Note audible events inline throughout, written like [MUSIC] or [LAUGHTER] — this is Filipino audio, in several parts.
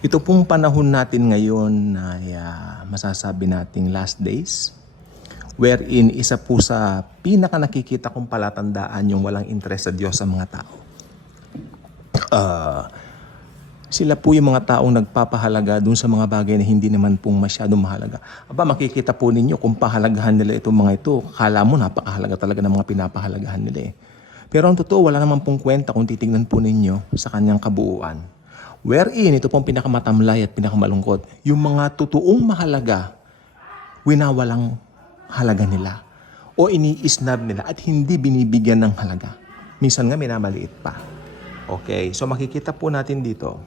Ito pong panahon natin ngayon na ah, masasabi nating last days, wherein isa po sa pinaka nakikita kong palatandaan yung walang interest sa Diyos sa mga tao. Ah, sila po yung mga taong nagpapahalaga dun sa mga bagay na hindi naman pong masyadong mahalaga. Aba, makikita po ninyo kung pahalagahan nila itong mga ito. Kala mo napakahalaga talaga ng mga pinapahalagahan nila eh. Pero ang totoo, wala naman pong kwenta kung titignan po ninyo sa kanyang kabuuan. Wherein, ito pong pinakamatamlay at pinakamalungkot, yung mga totoong mahalaga, winawalang halaga nila o iniisnab nila at hindi binibigyan ng halaga. Minsan nga minamaliit pa. Okay, so makikita po natin dito,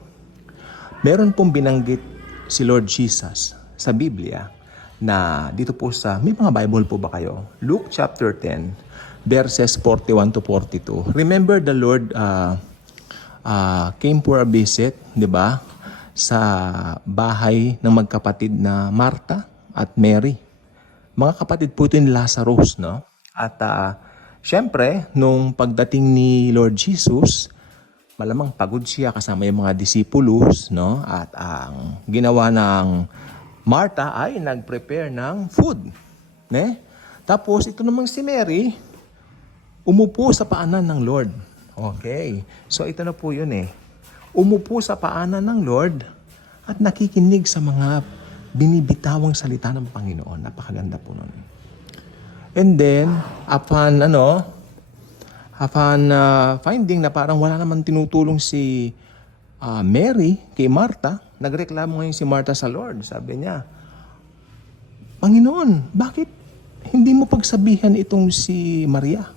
meron pong binanggit si Lord Jesus sa Biblia na dito po sa, may mga Bible po ba kayo? Luke chapter 10, verses 41 to 42. Remember the Lord uh, uh, came for a visit, di ba? Sa bahay ng magkapatid na Martha at Mary. Mga kapatid po ito ni Lazarus, no? At uh, syempre, nung pagdating ni Lord Jesus, malamang pagod siya kasama yung mga disipulos, no? At ang ginawa ng Martha ay nag-prepare ng food, ne? Tapos ito namang si Mary, umupo sa paanan ng Lord. Okay. So ito na po yun eh. Umupo sa paanan ng Lord at nakikinig sa mga binibitawang salita ng Panginoon. Napakaganda po nun. And then, upon ano, upon uh, finding na parang wala naman tinutulong si uh, Mary kay Martha, nagreklamo ngayon si Martha sa Lord. Sabi niya, Panginoon, bakit hindi mo pagsabihan itong si Maria,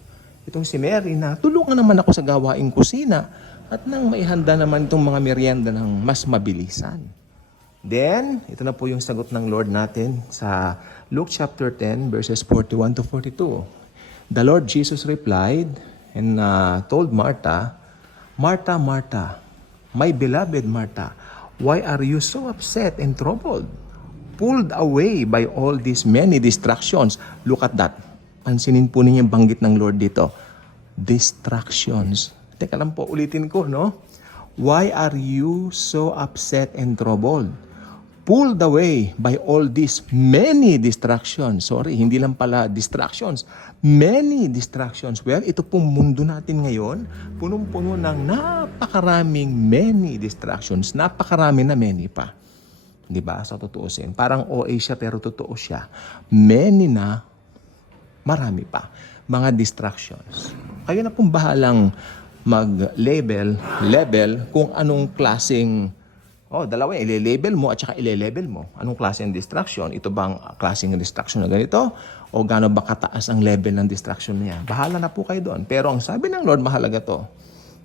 itong si Mary na tulungan naman ako sa gawaing kusina at nang maihanda naman itong mga merienda ng mas mabilisan. Then, ito na po yung sagot ng Lord natin sa Luke chapter 10 verses 41 to 42. The Lord Jesus replied and uh, told Martha, Martha, Martha, my beloved Martha, why are you so upset and troubled? Pulled away by all these many distractions. Look at that. Pansinin po ninyo banggit ng Lord dito. Distractions. Teka lang po, ulitin ko, no? Why are you so upset and troubled? Pulled away by all these many distractions. Sorry, hindi lang pala distractions. Many distractions. Well, ito pong mundo natin ngayon, punong-puno ng napakaraming many distractions. Napakarami na many pa. Di ba? Sa tutuusin. Parang OA siya pero totoo siya. Many na, marami pa. Mga distractions. Kayo na pong bahalang mag-label, level, kung anong klaseng Oh, dalawa yung ile-label mo at saka ile-label mo. Anong klase ng distraction? Ito bang klaseng distraction na ganito? O gaano ba kataas ang level ng distraction niya? Bahala na po kayo doon. Pero ang sabi ng Lord, mahalaga to.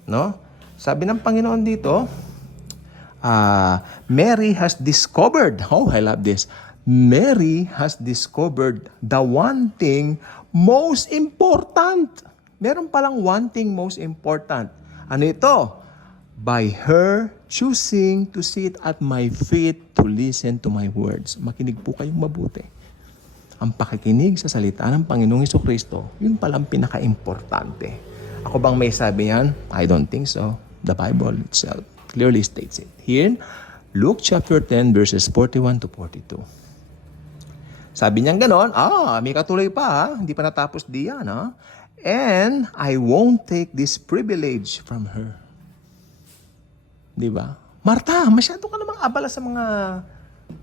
No? Sabi ng Panginoon dito, ah, Mary has discovered, oh, I love this. Mary has discovered the one thing most important. Meron palang one thing most important. Ano ito? By her choosing to sit at my feet to listen to my words. Makinig po kayong mabuti. Ang pakikinig sa salita ng Panginoong Iso Kristo, yun palang pinaka-importante. Ako bang may sabi yan? I don't think so. The Bible itself clearly states it. Here, Luke chapter 10 verses 41 to 42. Sabi niyan ganon, ah, may katuloy pa, ha? hindi pa natapos diyan. Ha? And I won't take this privilege from her. Di ba? Marta, masyado ka namang abala sa mga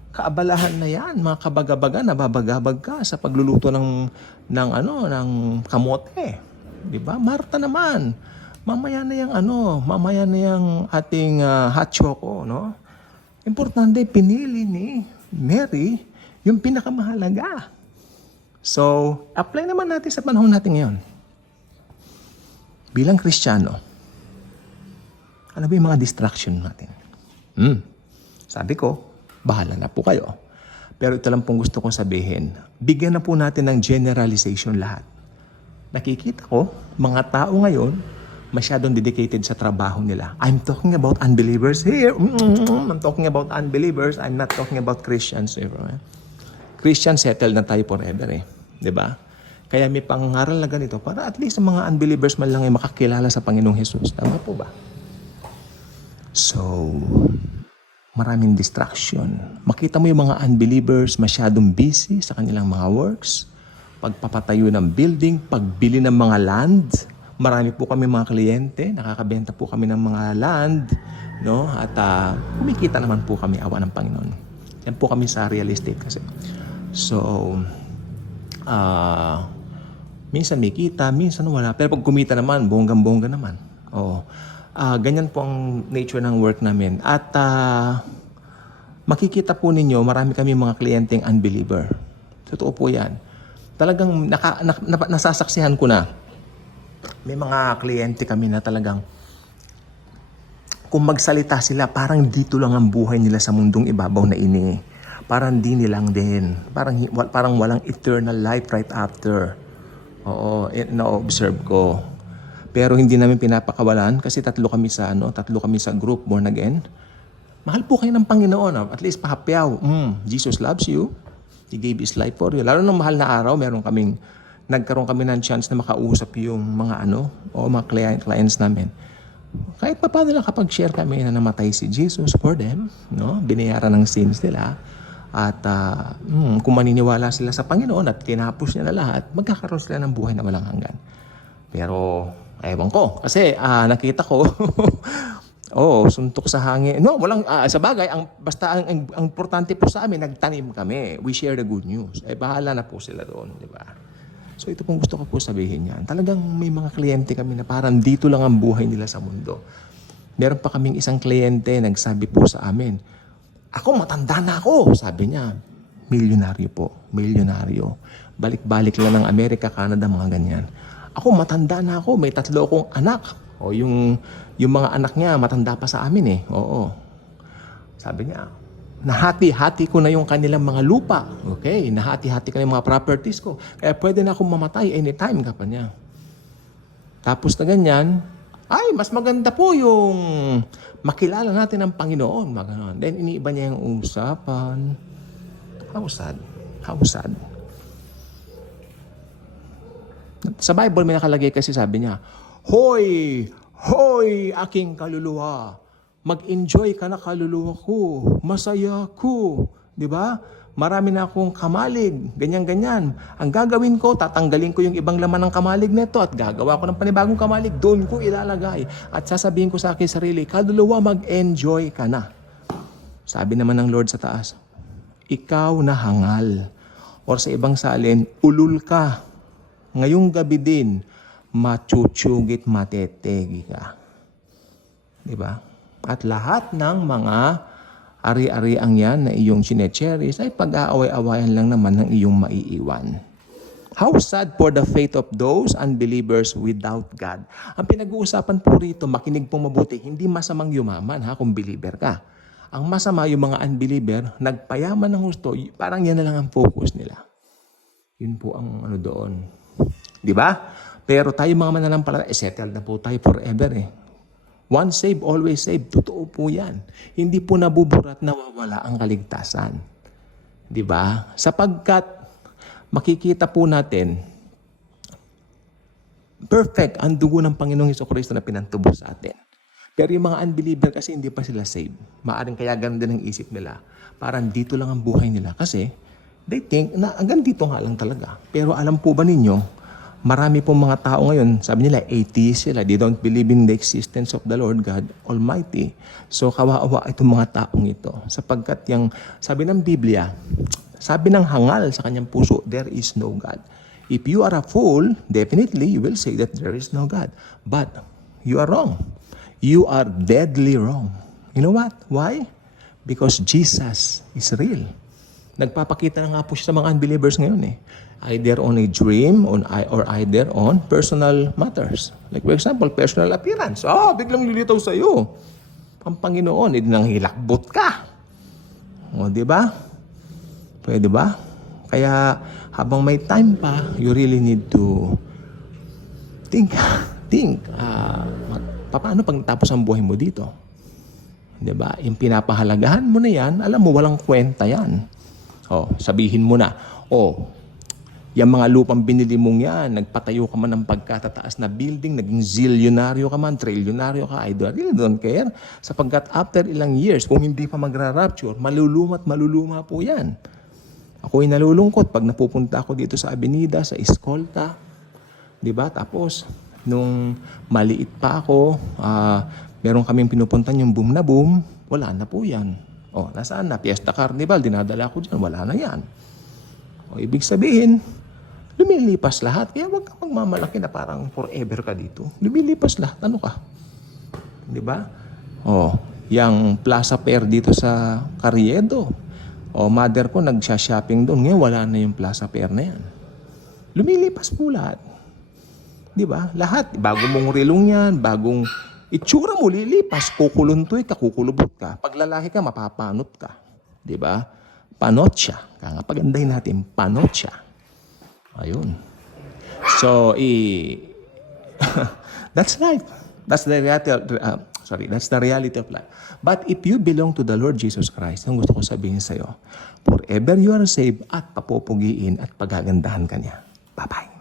kaabalahan na yan, mga kabagabaga, nababagabag ka sa pagluluto ng, ng ano, ng kamote. Di ba? Marta naman, mamaya na yung ano, mamaya na yung ating ah, hot choco, no? Importante, pinili ni Mary yung pinakamahalaga. So, apply naman natin sa panahon natin ngayon. Bilang Kristiyano, ano ba yung mga distraction natin? Hmm. Sabi ko, bahala na po kayo. Pero ito lang pong gusto kong sabihin. Bigyan na po natin ng generalization lahat. Nakikita ko, mga tao ngayon, masyadong dedicated sa trabaho nila. I'm talking about unbelievers here. Mm, I'm talking about unbelievers. I'm not talking about Christians. Christian settled na tayo forever eh. ba? Kaya may pangaral na ganito para at least ang mga unbelievers man lang ay makakilala sa Panginoong Jesus. Tama po ba? So, maraming distraction. Makita mo yung mga unbelievers masyadong busy sa kanilang mga works, pagpapatayo ng building, pagbili ng mga land. Marami po kami mga kliyente, nakakabenta po kami ng mga land, no? At ah, kumikita naman po kami awa ng Panginoon. Yan po kami sa real estate kasi. So, ah, minsan may kita, minsan wala. Pero pag kumita naman, bonggang-bongga naman. Oo. Ah, ganyan po ang nature ng work namin. At ah, makikita po ninyo, marami kami mga kliyenteng unbeliever. Totoo po yan. Talagang naka, na, na- nasasaksihan ko na. May mga kliyente kami na talagang kung magsalita sila, parang dito lang ang buhay nila sa mundong ibabaw na ini. Parang di nilang din. Parang, parang walang eternal life right after. Oo, eh, na-observe ko. Pero hindi namin pinapakawalan kasi tatlo kami sa ano, tatlo kami sa group born again. Mahal po kayo ng Panginoon. ah. At least pahapyaw. Mm, Jesus loves you. He gave His life for you. Lalo ng mahal na araw, meron kaming, nagkaroon kami ng chance na makausap yung mga ano, o mga client, clients namin. Kahit pa paano lang kapag share kami na namatay si Jesus for them, no? binayaran ng sins nila, at ah, mm, kung maniniwala sila sa Panginoon at tinapos niya na lahat, magkakaroon sila ng buhay na walang hanggan. Pero, ewan ko. Kasi ah, nakita ko, [LAUGHS] Oo, suntok sa hangin. No, walang, ah, sa bagay, ang, basta ang, ang, ang importante po sa amin, nagtanim kami. We share the good news. Eh, bahala na po sila doon, di ba? So ito pong gusto ko po sabihin yan. Talagang may mga kliyente kami na parang dito lang ang buhay nila sa mundo. Meron pa kaming isang kliyente, nagsabi po sa amin, ako matanda na ako, sabi niya. Milyonaryo po, milyonaryo. Balik-balik lang ng Amerika, Canada, mga ganyan. Ako matanda na ako, may tatlo akong anak. O yung, yung mga anak niya, matanda pa sa amin eh. Oo. Sabi niya, nahati-hati ko na yung kanilang mga lupa. Okay, nahati-hati ko na yung mga properties ko. Kaya pwede na akong mamatay anytime ka pa niya. Tapos na ganyan, ay, mas maganda po yung makilala natin ang Panginoon. Mga ganon. Then, iniiba niya yung usapan. How sad. How sad. Sa Bible may nakalagay kasi sabi niya, Hoy! Hoy! Aking kaluluwa! Mag-enjoy ka na kaluluwa ko. Masaya ko. Di ba? Marami na akong kamalig. Ganyan-ganyan. Ang gagawin ko, tatanggalin ko yung ibang laman ng kamalig nito at gagawa ko ng panibagong kamalig. Doon ko ilalagay. At sasabihin ko sa akin sarili, kaluluwa, mag-enjoy ka na. Sabi naman ng Lord sa taas, ikaw na hangal. Or sa ibang salin, ulul ka. Ngayong gabi din, machuchugit matetegi ka. Di ba? At lahat ng mga ari-ariang yan na iyong chinecheris ay pag-aaway-awayan lang naman ng iyong maiiwan. How sad for the faith of those unbelievers without God. Ang pinag-uusapan po rito, makinig po mabuti, hindi masamang yumaman ha kung believer ka. Ang masama yung mga unbeliever, nagpayaman ng gusto, parang yan na lang ang focus nila. Yun po ang ano doon. Di ba? Pero tayo mga mananampalataya, eh, settled na po tayo forever eh. Once saved, always saved. Totoo po yan. Hindi po nabuburat nawawala ang kaligtasan. Di ba? Sapagkat makikita po natin, perfect ang dugo ng Panginoong Heso Kristo na pinantubo sa atin. Pero yung mga unbeliever kasi hindi pa sila saved. Maaring kaya ganun din ang isip nila. Parang dito lang ang buhay nila. Kasi they think na hanggang dito nga lang talaga. Pero alam po ba ninyo, marami pong mga tao ngayon, sabi nila, atheist sila. They don't believe in the existence of the Lord God Almighty. So kawawa itong mga taong ito. Sapagkat yung, sabi ng Biblia, sabi ng hangal sa kanyang puso, there is no God. If you are a fool, definitely you will say that there is no God. But you are wrong. You are deadly wrong. You know what? Why? Because Jesus is real. Nagpapakita na nga po siya sa mga unbelievers ngayon eh. Either on a dream on, or either on personal matters. Like for example, personal appearance. Oh, biglang lilitaw sa iyo. Ang Panginoon, hindi nang hilakbot ka. O, di ba? Pwede ba? Kaya habang may time pa, you really need to think, [LAUGHS] think, ah, uh, paano pag tapos ang buhay mo dito? 'Di ba? Yung pinapahalagahan mo na 'yan, alam mo walang kwenta 'yan. Oh, sabihin mo na, oh, Yung mga lupang binili mong yan, nagpatayo ka man ng pagkatataas na building, naging zillionaryo ka man, trilyonaryo ka, I don't, really don't care. Sapagkat after ilang years, kung hindi pa magra-rapture, maluluma at maluluma po yan. Ako'y nalulungkot pag napupunta ako dito sa Avenida, sa Escolta, Di ba? Tapos, nung maliit pa ako, ah, meron kaming pinupuntan yung boom na boom, wala na po yan. O, nasaan na? Fiesta Carnival, dinadala ko dyan, wala na yan. O, ibig sabihin, lumilipas lahat. Kaya huwag kang magmamalaki na parang forever ka dito. Lumilipas lahat. Ano ka? Di ba? O, yung Plaza Fair dito sa Carriedo. O, mother ko nagsha-shopping doon. Ngayon, wala na yung Plaza Fair na yan. Lumilipas po lahat. Di ba? Lahat. Bago mong rilong yan, bagong itsura mo, lilipas. Kukuluntoy ka, kukulubot ka. Pag lalaki ka, mapapanot ka. Di ba? Panot siya. Kaya nga pagandahin natin, panot siya. Ayun. So, i... [LAUGHS] that's life. That's the reality. Of, uh, sorry, that's the reality of life. But if you belong to the Lord Jesus Christ, ang gusto ko sabihin sa'yo, forever you are saved at papupugiin at pagagandahan ka niya. Bye-bye.